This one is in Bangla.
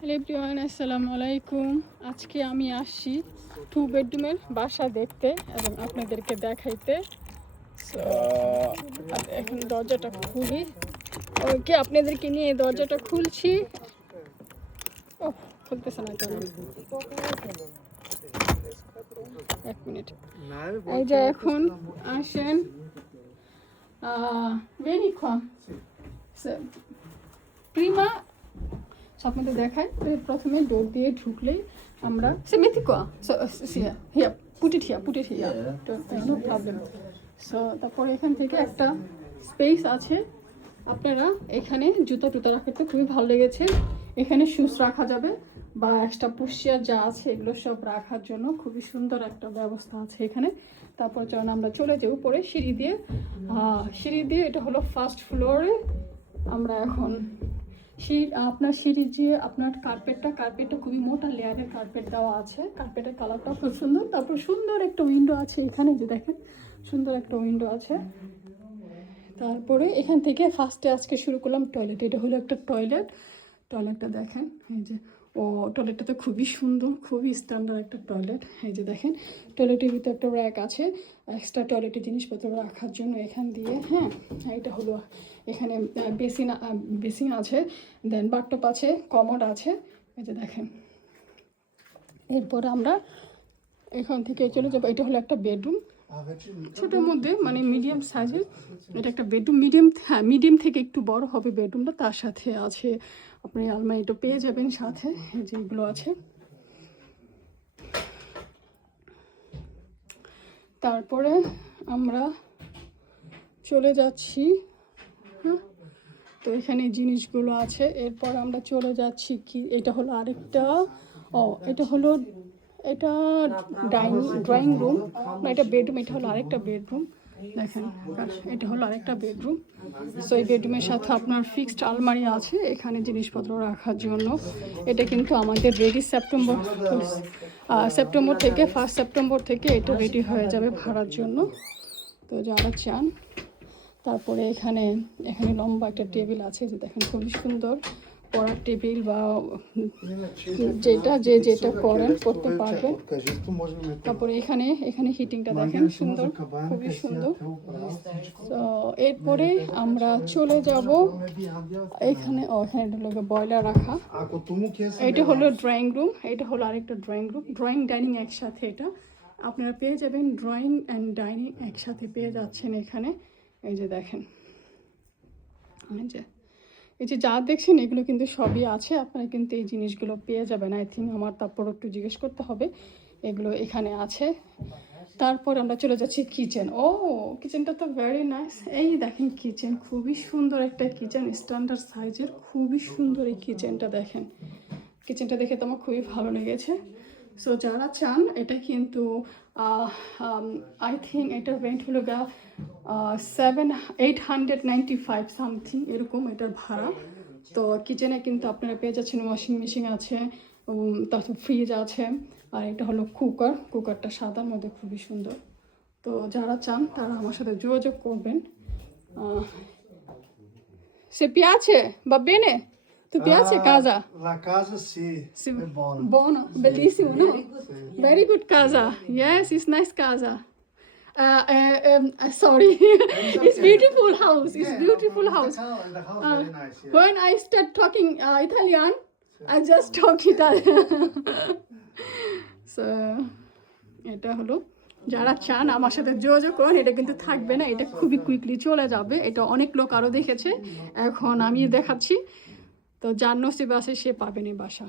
হ্যালো এভরিওয়ান, আসসালামু আলাইকুম। আজকে আমি আসছি 2 বেডরুমের বাসা দেখতে এবং আপনাদেরকে দেখাইতে। সো এখন দরজাটা খুলি। ওকে, আপনাদেরকে নিয়ে দরজাটা খুলছি। ও খুলতেছে না কেন? এক মিনিট। এই যে এখন আসেন ভেরিকন প্রিমা আপনাদের দেখায়। প্রথমে ডোর দিয়ে ঢুকলেই আমরা সেমেথিকোয়া হিয়া পুটিট হিয়া নো প্রবলেম। সো তারপরে এখান থেকে একটা স্পেস আছে, আপনারা এখানে জুতা টুতা রাখতে খুবই ভালো লেগেছে। এখানে শুজ রাখা যাবে বা এক্সট্রা পুশিয়ার যা আছে এগুলো সব রাখার জন্য খুবই সুন্দর একটা ব্যবস্থা আছে এখানে। তারপর যখন আমরা চলে যাই উপরে সিঁড়ি দিয়ে, এটা হলো ফার্স্ট ফ্লোরে। আমরা এখন আপনার সিঁড়ি যে আপনার কার্পেটটা খুবই মোটা লেয়ারের কার্পেট দেওয়া আছে। কার্পেটের কালারটাও খুব সুন্দর। তারপর সুন্দর একটা উইন্ডো আছে এখানে, যে দেখেন সুন্দর একটা উইন্ডো আছে। তারপরে এখান থেকে ফার্স্টে আজকে শুরু করলাম টয়লেট। এটা হলো একটা টয়লেটটা দেখেন, এই যে টয়লেটটা তো খুবই সুন্দর, খুবই স্ট্যান্ডার্ড একটা টয়লেট। এই যে দেখেন টয়লেটের ভিতরে একটা র্যাক আছে এক্সট্রা টয়লেটের জিনিসপত্র রাখার জন্য এখান দিয়ে। হ্যাঁ, এটা হলো এখানে বেসিন আছে, দেন বাথটব আছে, কমোড আছে। এই যে দেখেন, এরপর আমরা এখান থেকে চলে যাবো। এটা হলো একটা বেডরুম, ছোটোর মধ্যে মানে মিডিয়াম সাইজের। এটা একটা বেডরুম, মিডিয়াম থেকে একটু বড় হবে বেডরুমটা। তার সাথে আছে আপনি আলমারিটা পেয়ে যাবেন সাথে, যেগুলো আছে। তারপরে আমরা চলে যাচ্ছি, হ্যাঁ, তো এখানে জিনিসগুলো আছে। এরপর আমরা চলে যাচ্ছি কি, এটা হলো আরেকটা, এটা ড্রয়িং রুম না, এটা বেডরুম। এটা হলো আরেকটা বেডরুম, দেখেন এটা হলো আরেকটা বেডরুম। সো এই বেডরুমের সাথে আপনার ফিক্সড আলমারি আছে এখানে জিনিসপত্র রাখার জন্য। এটা কিন্তু আমাদের রেডি সেপ্টেম্বর থেকে 1 সেপ্টেম্বর থেকে এটা রেডি হয়ে যাবে ভাড়ার জন্য, তো যারা চান। তারপরে এখানে লম্বা একটা টেবিল আছে, যে দেখেন খুবই সুন্দর পড়ার টেবিল বা যেটা করতে পারবেন। তারপরে এখানে হিটিংটা দেখেন সুন্দর, খুবই সুন্দর। তো এরপরে আমরা চলে যাব এখানে বয়লার রাখা। এটা হলো ড্রয়িং রুম, এটা হলো আরেকটা ড্রয়িং ডাইনিং একসাথে। এটা আপনারা পেয়ে যাবেন, ড্রয়িং অ্যান্ড ডাইনিং একসাথে পেয়ে যাচ্ছেন এখানে। এই যে দেখেন, এই যে যা দেখছেন এগুলো কিন্তু সবই আছে, আপনারা কিন্তু এই জিনিসগুলো পেয়ে যাবেন। আই থিঙ্ক আমার তারপর একটু জিজ্ঞেস করতে হবে, এগুলো এখানে আছে। তারপর আমরা চলে যাচ্ছি কিচেন। কিচেনটা তো ভেরি নাইস। এই দেখেন কিচেন, খুবই সুন্দর একটা কিচেন, স্ট্যান্ডার্ড সাইজের, খুবই সুন্দর এই কিচেনটা দেখেন। কিচেনটা দেখে তো আমার খুবই ভালো লেগেছে। সো যারা চান, এটা কিন্তু আই থিঙ্ক এটার রেন্ট হলো 895 সামথিং এরকম এটার ভাড়া। তো কিচেনে কিন্তু আপনারা পেয়ে যাচ্ছেন ওয়াশিং মেশিন আছে, তারপর ফ্রিজ আছে, আর এটা হলো কুকারটা সাদার মধ্যে খুবই সুন্দর। তো যারা চান তারা আমার সাথে যোগাযোগ করবেন। সে piace? Va bene? Tu piace casa? La casa sì, è buona. Buono, bellissimo, no? Very good casa. Yes, it's nice casa. Sorry, it's beautiful house. It's beautiful house. The house very nice. Yeah. When I start talking Italian, I just talk Italian. So, এটা হলো, যারা চান আমার সাথে যোগাযোগ করুন। এটা কিন্তু থাকবে না, এটা খুবই কুইকলি চলে যাবে। এটা অনেক লোক আরও দেখেছে, এখন আমি দেখাচ্ছি। তো যার নসিব আছে সে পাবেন এই বাসা।